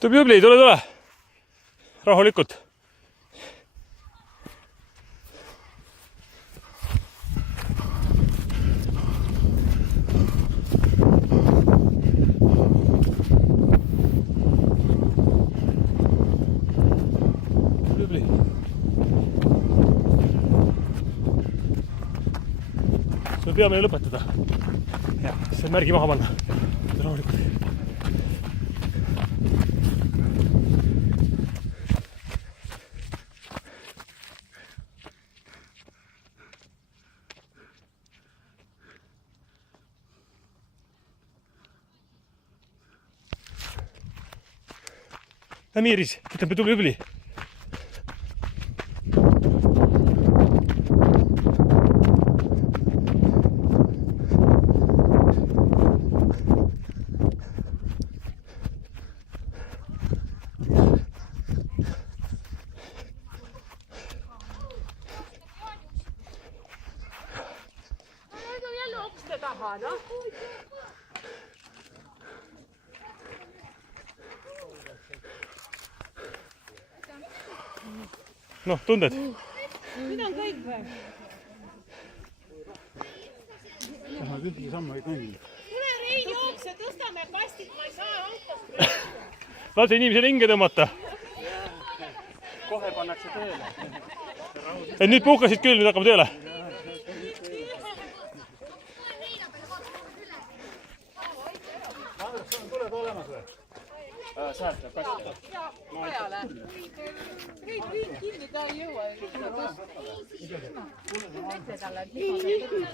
Tubli, tule. Rahulikult. Tubli. Sul peame ju lõpetada. Ja, see märgi maha panna. Rahulikult. Miiris, ütleme tubli. Jälle okste taha, noh. Noh, tunded? Nüüd on kõik või? Ma ühtegi sammu ei kõnni. Tule Rein jookse, tõstame kastid, ma ei saa autost. Lase inimesel hinge tõmmata. Kohe pannakse tööle. Et nüüd puhkasid küll, nüüd hakkame tööle. Tuleb olemas või? Sealt peab kasti. Ajale. Kõik kinni, ta ei jõua. Ütle talle, et mis ma